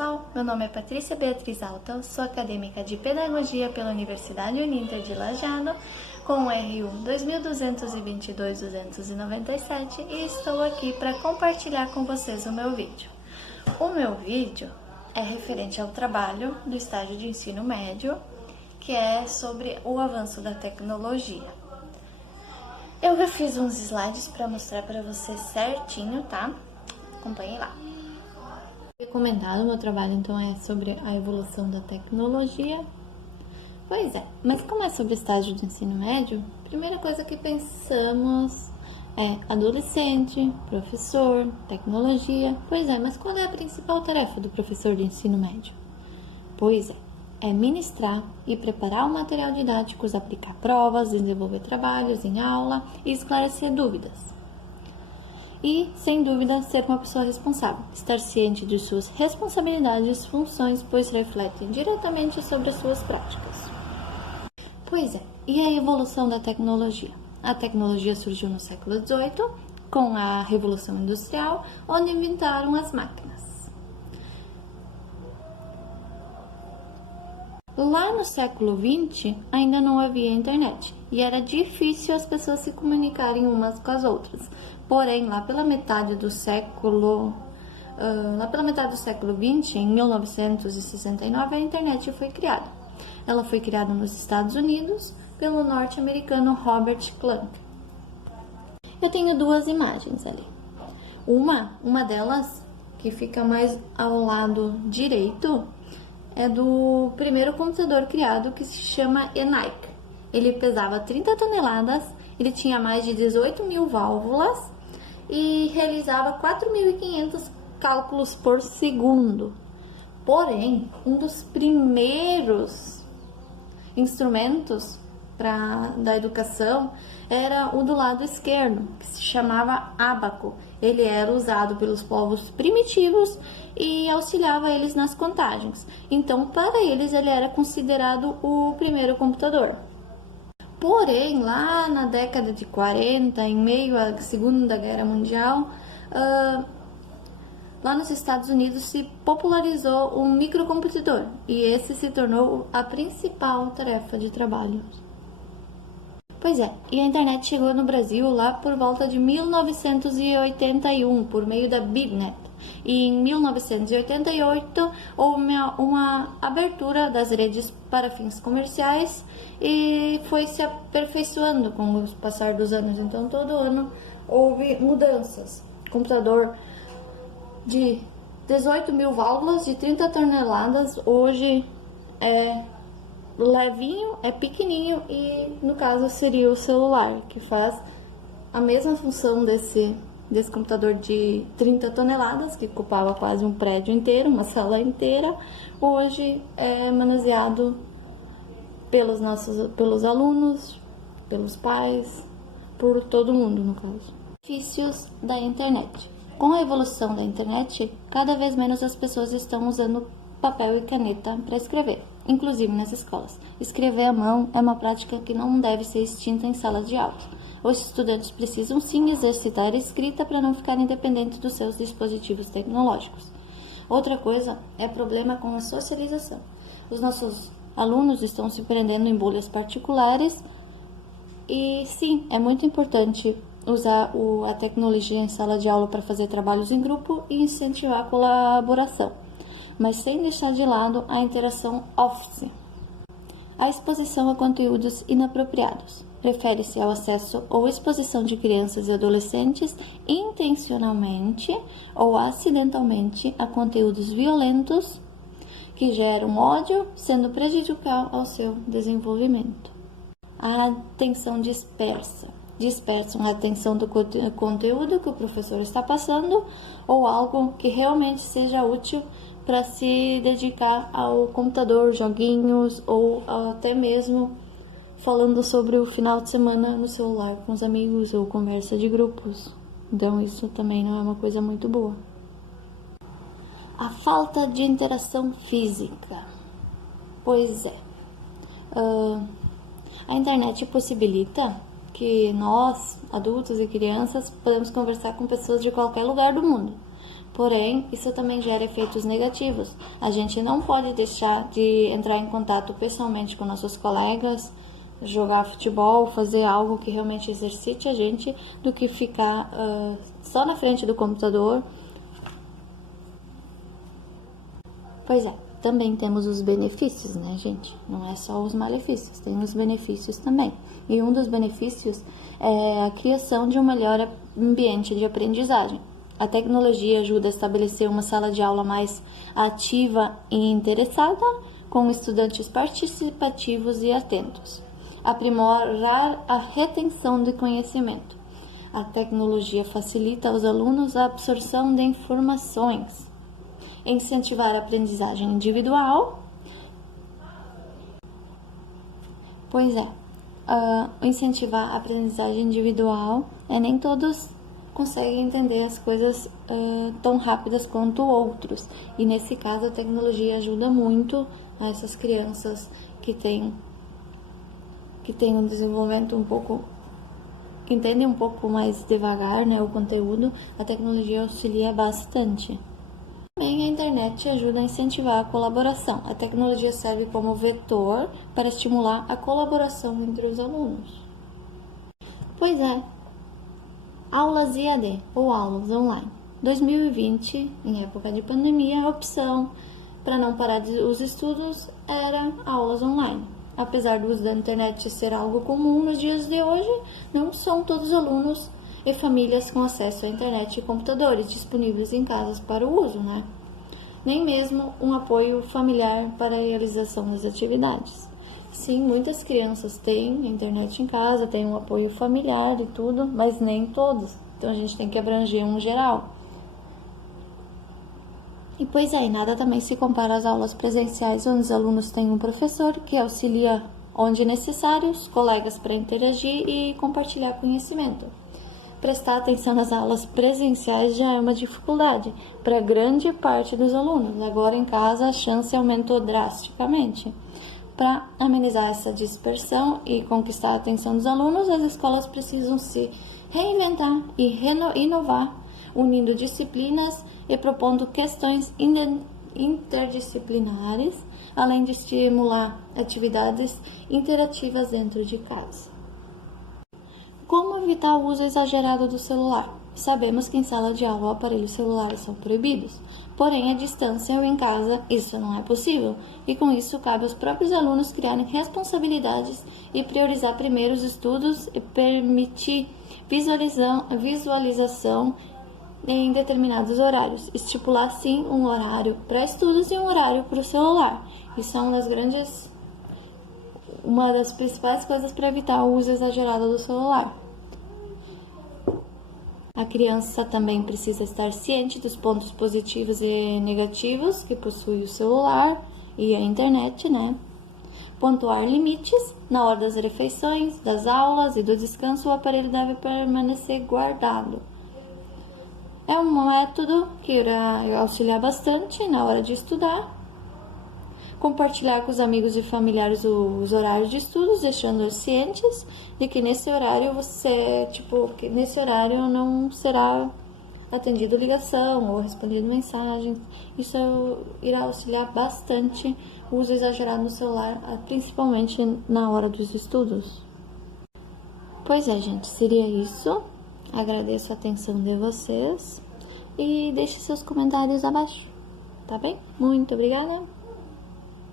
pessoal, meu nome é Patrícia Beatriz Alta, sou acadêmica de Pedagogia pela Universidade Uninter de Lajeado, com o R1 2222-297 e estou aqui para compartilhar com vocês o meu vídeo. O meu vídeo é referente ao trabalho do estágio de ensino médio, que é sobre o avanço da tecnologia. Eu já fiz uns slides para mostrar para vocês certinho, tá? Acompanhem lá. Comentado, meu trabalho então é sobre a evolução da tecnologia. Pois é, mas como é sobre estágio de ensino médio, a primeira coisa que pensamos é adolescente, professor, tecnologia. Pois é, mas qual é a principal tarefa do professor de ensino médio? Pois é ministrar e preparar o material didático, aplicar provas, desenvolver trabalhos em aula e esclarecer dúvidas. E, sem dúvida, ser uma pessoa responsável, estar ciente de suas responsabilidades e funções, pois refletem diretamente sobre as suas práticas. Pois é, e a evolução da tecnologia? A tecnologia surgiu no século XVIII, com a Revolução Industrial, onde inventaram as máquinas. Lá no século XX, ainda não havia internet e era difícil as pessoas se comunicarem umas com as outras. Porém, lá pela metade do século XX, em 1969, a internet foi criada. Ela foi criada nos Estados Unidos pelo norte-americano Robert Clark. Eu tenho duas imagens ali. Uma delas, que fica mais ao lado direito, é do primeiro computador criado, que se chama ENIAC. Ele pesava 30 toneladas, ele tinha mais de 18 mil válvulas e realizava 4.500 cálculos por segundo. Porém, um dos primeiros instrumentos da educação era o do lado esquerdo, que se chamava ábaco. Ele era usado pelos povos primitivos e auxiliava eles nas contagens. Então, para eles, ele era considerado o primeiro computador. Porém, lá na década de 40, em meio à Segunda Guerra Mundial, lá nos Estados Unidos se popularizou um microcomputador e esse se tornou a principal tarefa de trabalho. Pois é, e a internet chegou no Brasil lá por volta de 1981, por meio da BibNet. E em 1988 houve uma abertura das redes para fins comerciais e foi se aperfeiçoando com o passar dos anos. Então, todo ano houve mudanças. Computador de 18 mil válvulas, de 30 toneladas, hoje é levinho, é pequenininho e no caso seria o celular, que faz a mesma função desse computador de 30 toneladas, que ocupava quase um prédio inteiro, uma sala inteira. Hoje é manuseado pelos alunos, pelos pais, por todo mundo no caso. Benefícios da internet. Com a evolução da internet, cada vez menos as pessoas estão usando papel e caneta para escrever, inclusive nas escolas. Escrever à mão é uma prática que não deve ser extinta em salas de aula. Os estudantes precisam sim exercitar a escrita para não ficarem dependentes dos seus dispositivos tecnológicos. Outra coisa é problema com a socialização. Os nossos alunos estão se prendendo em bolhas particulares e sim, é muito importante usar a tecnologia em sala de aula para fazer trabalhos em grupo e incentivar a colaboração, mas sem deixar de lado a interação office. A exposição a conteúdos inapropriados refere-se ao acesso ou exposição de crianças e adolescentes intencionalmente ou acidentalmente a conteúdos violentos que geram ódio, sendo prejudicial ao seu desenvolvimento. A atenção dispersam a atenção do conteúdo que o professor está passando ou algo que realmente seja útil para se dedicar ao computador, joguinhos ou até mesmo falando sobre o final de semana no celular com os amigos ou conversa de grupos. Então isso também não é uma coisa muito boa. A falta de interação física. Pois é. A internet possibilita que nós, adultos e crianças, podemos conversar com pessoas de qualquer lugar do mundo. Porém, isso também gera efeitos negativos. A gente não pode deixar de entrar em contato pessoalmente com nossos colegas, jogar futebol, fazer algo que realmente exercite a gente, do que ficar só na frente do computador. Pois é, também temos os benefícios, né, gente? Não é só os malefícios, tem os benefícios também. E um dos benefícios é a criação de um melhor ambiente de aprendizagem. A tecnologia ajuda a estabelecer uma sala de aula mais ativa e interessada, com estudantes participativos e atentos. Aprimorar a retenção de conhecimento. A tecnologia facilita aos alunos a absorção de informações. Incentivar a aprendizagem individual. Pois é, incentivar a aprendizagem individual, nem todos conseguem entender as coisas tão rápidas quanto outros. E nesse caso a tecnologia ajuda muito a essas crianças que têm um desenvolvimento um pouco, que entendem um pouco mais devagar, né, o conteúdo. A tecnologia auxilia bastante. Também a internet ajuda a incentivar a colaboração. A tecnologia serve como vetor para estimular a colaboração entre os alunos. Pois é, aulas EAD ou aulas online. 2020, em época de pandemia, a opção para não parar os estudos era aulas online. Apesar do uso da internet ser algo comum nos dias de hoje, não são todos os alunos e famílias com acesso à internet e computadores disponíveis em casas para o uso, né? Nem mesmo um apoio familiar para a realização das atividades. Sim, muitas crianças têm internet em casa, têm um apoio familiar e tudo, mas nem todos. Então a gente tem que abranger um geral. E pois é, nada também se compara às aulas presenciais, onde os alunos têm um professor que auxilia onde necessário, os colegas para interagir e compartilhar conhecimento. Prestar atenção nas aulas presenciais já é uma dificuldade para grande parte dos alunos. Agora em casa a chance aumentou drasticamente. Para amenizar essa dispersão e conquistar a atenção dos alunos, as escolas precisam se reinventar e inovar, unindo disciplinas e propondo questões interdisciplinares, além de estimular atividades interativas dentro de casa. Como evitar o uso exagerado do celular? Sabemos que em sala de aula aparelhos celulares são proibidos, porém à distância ou em casa isso não é possível, e com isso cabe aos próprios alunos criarem responsabilidades e priorizar primeiro os estudos e permitir visualização em determinados horários. Estipular sim um horário para estudos e um horário para o celular. Isso é uma das principais coisas para evitar o uso exagerado do celular. A criança também precisa estar ciente dos pontos positivos e negativos que possui o celular e a internet, né? Pontuar limites. Na hora das refeições, das aulas e do descanso, o aparelho deve permanecer guardado. É um método que irá auxiliar bastante na hora de estudar. Compartilhar com os amigos e familiares os horários de estudos, deixando-os cientes de que nesse horário nesse horário não será atendido ligação ou respondido mensagens. Isso irá auxiliar bastante o uso exagerado no celular, principalmente na hora dos estudos. Pois é, gente, seria isso. Agradeço a atenção de vocês e deixe seus comentários abaixo, tá bem? Muito obrigada!